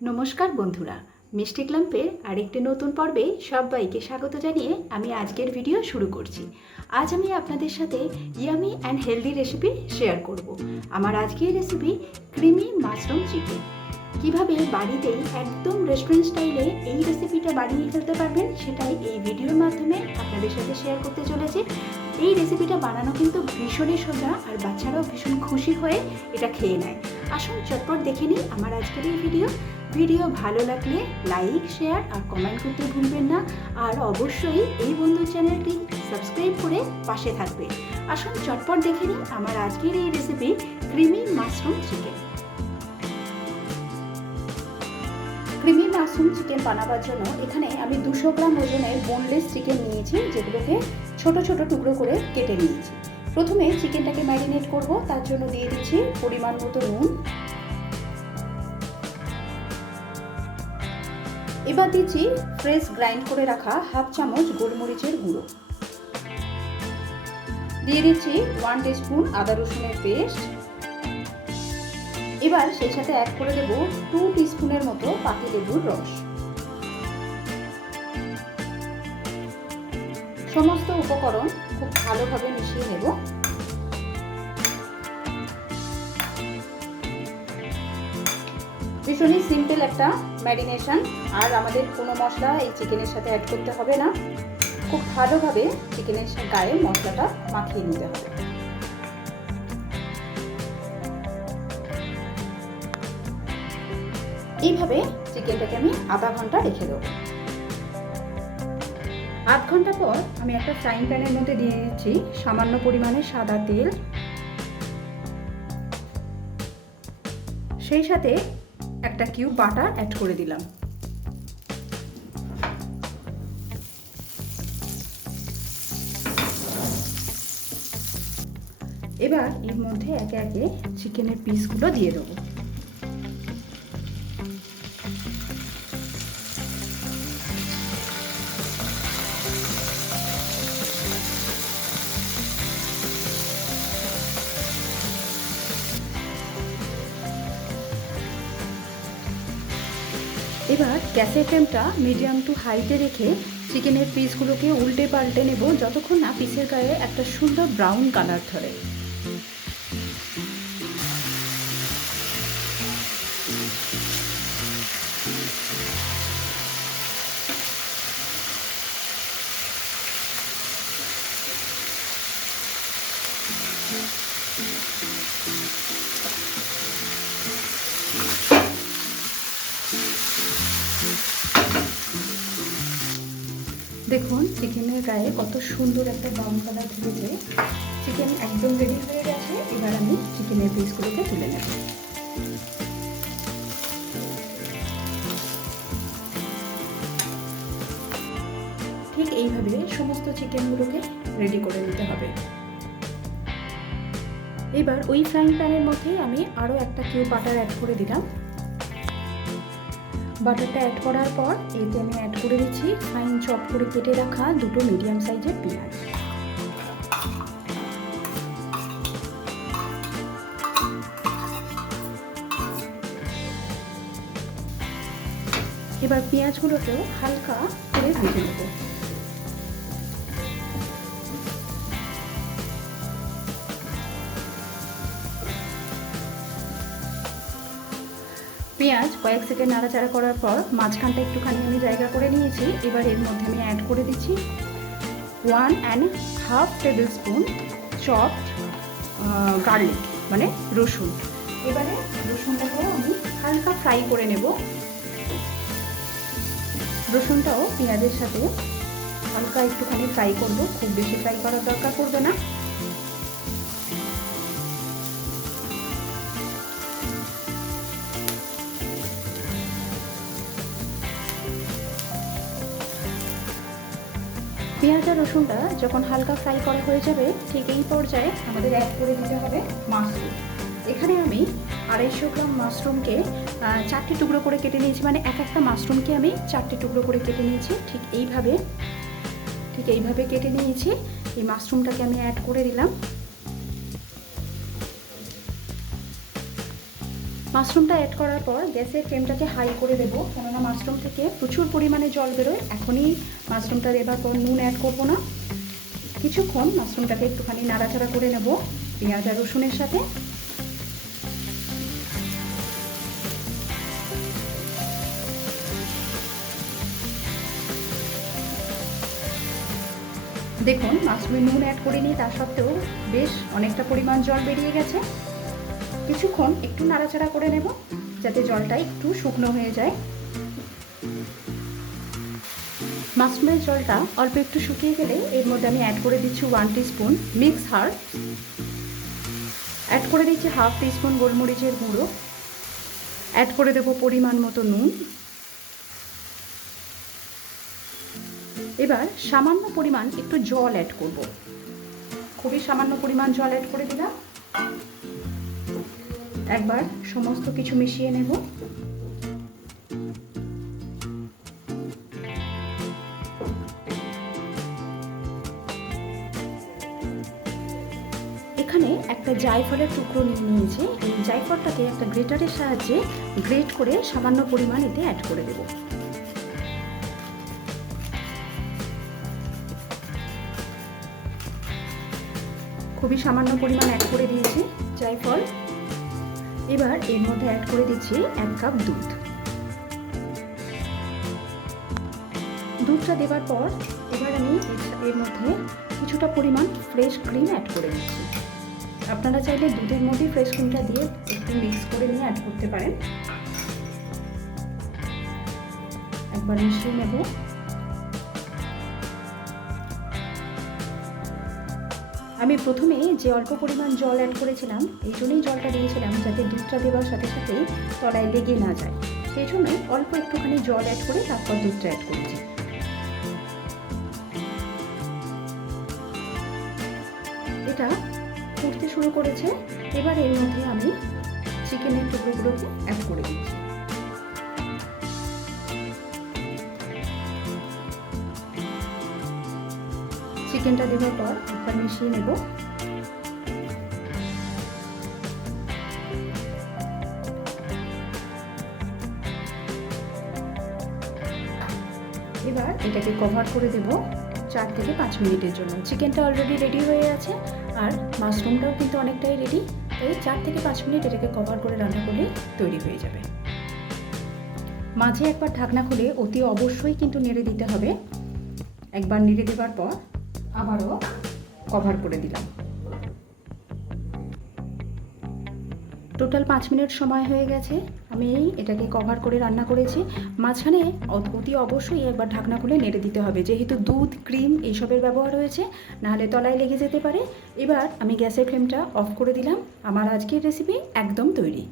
নমস্কার বন্ধুরা, মিষ্টি ক্লাম্পের আরেকটি নতুন পর্বে সবাইকে স্বাগত জানিয়ে আমি আজকের ভিডিও শুরু করছি। আজ আমি আপনাদের সাথে yummy and healthy recipe share করব। আমার আজকের রেসিপি ক্রিমি মাশরুম চিকেন। কিভাবে বাড়িতেই একদম রেস্টুরেন্ট স্টাইলে এই রেসিপিটা বানিয়ে ফেলতে পারবেন সেটাই এই ভিডিওর মাধ্যমে আপনাদের সাথে শেয়ার করতে চলেছি। এই রেসিপিটা বানানো কিন্তু ভীষণই সোজা, আর বাচ্চারাও ভীষণ খুশি হয়ে এটা খেয়ে নেয়। আসুন চটপট দেখে নিই আমার আজকের এই ভিডিও ভালো লাগলে লাইক, শেয়ার আর কমেন্ট করতে ভুলবেন না। আর অবশ্যই এই বন্ধুর চ্যানেলটি সাবস্ক্রাইব করে পাশে থাকবেন। আসুন চটপট দেখে নিই আমার আজকের এই recipe creamy mushroom chicken. Creamy mushroom chicken বানাবার জন্য এখানে আমি 200 গ্রাম ওজনের বোনলেস চিকেন নিয়েছি, যেগুলোকে ছোট ছোট টুকরো করে কেটে নিয়েছি। প্রথমে চিকেনটাকে ম্যারিনেট করব, তার জন্য দিয়ে দিচ্ছি পরিমাণ মতো নুন। এবার দিচ্ছি ফ্রেশ গ্রাইন্ড করে রাখা হাফ চামচ গোলমরিচের গুঁড়ো। দিয়ে দিচ্ছি 1 টিস্পুন আদা রসুনের পেস্ট। এবার সেই সাথে অ্যাড করে দেব 2 টিস্পুনের মতো পাতিলেবুর রস। সমস্ত উপকরণ খুব ভালোভাবে মিশিয়ে নেব। ভীষণই সিম্পল একটা ম্যারিনেশন, আর আমাদের কোনো মশলা এই চিকেনের সাথে অ্যাড করতে হবে না। খুব ভালোভাবে চিকেনের গায়ে মশলাটা মাখিয়ে নিতে হবে। এইভাবে চিকেনটাকে আমি আধা ঘন্টা রেখে দেবো। আধ ঘন্টা পর আমি একটা ফ্রাইং প্যানের মধ্যে দিয়ে দিচ্ছি সামান্য পরিমাণে সাদা তেল, সেই সাথে একটা কিউব বাটার অ্যাড করে দিলাম। এবার এর মধ্যে একে একে চিকেনের পিসগুলো দিয়ে দেবো। এবার গ্যাসের ফ্লেমটা মিডিয়াম টু হাইতে রেখে চিকেনের পিসগুলোকে উল্টে পাল্টে নেব যতক্ষণ না পিসের গায়ে একটা সুন্দর ব্রাউন কালার ধরে। দেখুন চিকেনের গায়ে কত সুন্দর একটা ব্রাউন কালার ধরেছে। চিকেন একদম রেডি হয়ে গেছে। এবার আমি চিকেনের পিসগুলোকে তুলে নেব। ঠিক এইভাবে সমস্ত চিকেনগুলোকে রেডি করে নিতে হবে। এবার ওই ফ্রাইং প্যানের মধ্যেই আমি আরও একটা কিউব বাটার অ্যাড করে দিলাম। বাটারটা অ্যাড করার পর এতে আমি অ্যাড করে দিচ্ছি ফাইন চপ করে কেটে রাখা 2 মিডিয়াম সাইজের পেঁয়াজ। এবার পেঁয়াজগুলোকেও হালকা করে ভেজে নেব। পেঁয়াজ কয়েক সেকেন্ড নাড়াচাড়া করার পর মাঝখানটা একটুখানি আমি জায়গা করে নিয়েছি। এবার এর মধ্যে আমি অ্যাড করে দিচ্ছি 1.5 টেবিল স্পুন চপড গার্লিক মানে রসুন। এবারে রসুনটাকে আমি হালকা ফ্রাই করে নেব। রসুনটাও পেঁয়াজের সাথে হালকা একটুখানি ফ্রাই করব, খুব বেশি ফ্রাই করার দরকার পড়বে না। পেঁয়াজ আর রসুনটা যখন হালকা ফ্রাই করা হয়ে যাবে, ঠিক এই পর্যায়ে আমাদের অ্যাড করে দিতে হবে মাশরুম। এখানে আমি 250 গ্রাম মাশরুমকে 4টে টুকরো করে কেটে নিয়েছি, মানে একটা মাশরুমকে আমি 4টে টুকরো করে কেটে নিয়েছি। ঠিক এইভাবে কেটে নিয়েছি। এই মাশরুমটাকে আমি অ্যাড করে দিলাম। মাশরুমটা অ্যাড করার পর গ্যাসের ফ্লেমটাকে হাই করে দেবো, কেননা মাশরুম থেকে প্রচুর পরিমাণে জল বেরোয়। এখনই মাশরুমটা দেবার পর নুন অ্যাড করবো না, কিছুক্ষণ মাশরুমটাকে একটুখানি নাড়াচাড়া করে নেব পেঁয়াজ আর রসুনের সাথে। দেখুন মাশরুমে নুন অ্যাড করিনি, তা সত্ত্বেও বেশ অনেকটা পরিমাণ জল বেরিয়ে গেছে। কিছুক্ষণ একটু নাড়াচাড়া করে নেব যাতে জলটা একটু শুকনো হয়ে যায়। মাশরুমের জলটা অল্প একটু শুকিয়ে গেলে এর মধ্যে আমি অ্যাড করে দিচ্ছি 1 টিস্পুন মিক্স হার্ব, অ্যাড করে দিচ্ছি হাফ টিস্পুন গোলমরিচের গুঁড়ো, অ্যাড করে দেবো পরিমাণ মতো নুন। এবার সামান্য পরিমাণ একটু জল অ্যাড করব, খুবই সামান্য পরিমাণ জল অ্যাড করে দিলাম। একবার সমস্ত কিছু মিশিয়ে নেব। এখানে একটা জায়ফলের টুকরো নিয়েছি, এই জায়ফলটাকে একটা গ্রেটারের সাহায্যে গ্রেট করে সামান্য পরিমাণ এতে অ্যাড করে দেব। খুবই সামান্য পরিমাণ অ্যাড করে দিয়েছি জায়ফল। এবার এর মধ্যে অ্যাড করে দিচ্ছি 1 কাপ দুধ। দুধটা দেওয়ার পর এবার আমি এর মধ্যে কিছুটা পরিমাণ ফ্রেশ ক্রিম অ্যাড করে দিচ্ছি। আপনারা চাইলে দুধের মধ্যে ফ্রেশ ক্রিমটা দিয়ে একটু মিক্স করে নিয়ে অ্যাড করতে পারেন। একবার মিশিয়ে নেব। আমি প্রথমে যে অল্প পরিমাণ জল অ্যাড করেছিলাম, এই জন্যই জলটা দিয়েছিলাম যাতে দুধটা দেওয়ার সাথে সাথেই তলায় লেগে না যায়, সেই জন্য অল্প একটুখানি জল অ্যাড করে তারপর দুধটা অ্যাড করেছি। এটা ফুটতে শুরু করেছে। এবার এর মধ্যে আমি চিকেনের টুকরোগুলোকে অ্যাড করে দিচ্ছি। চিকেনটা দেওয়ার পর একবার মিশিয়ে নেব। এবার এটাকে কভার করে দেব 4 থেকে 5 মিনিটের জন্য। চিকেনটা অলরেডি রেডি হয়ে আছে আর মাশরুমটাও কিন্তু অনেকটাই রেডি, তাই 4 থেকে 5 মিনিট এটাকে কভার করে রান্না করলে তৈরি হয়ে যাবে। মাঝে একবার ঢাকনা খুলে অতি অবশ্যই কিন্তু নেড়ে দিতে হবে। একবার নেড়ে দেওয়ার পর আবারও কভার করে দিলাম। টোটাল 5 মিনিট সময় হয়ে গেছে, আমি এটাকে কভার করে রান্না করেছি। মাঝখানে অতি অবশ্যই একবার ঢাকনা খুলে নেড়ে দিতে হবে, যেহেতু দুধ ক্রিম এইসবের ব্যবহার হয়েছে, নাহলে তলায় লেগে যেতে পারে। এবার আমি গ্যাসের ফ্লেমটা অফ করে দিলাম। আমার আজকের রেসিপি একদম তৈরি।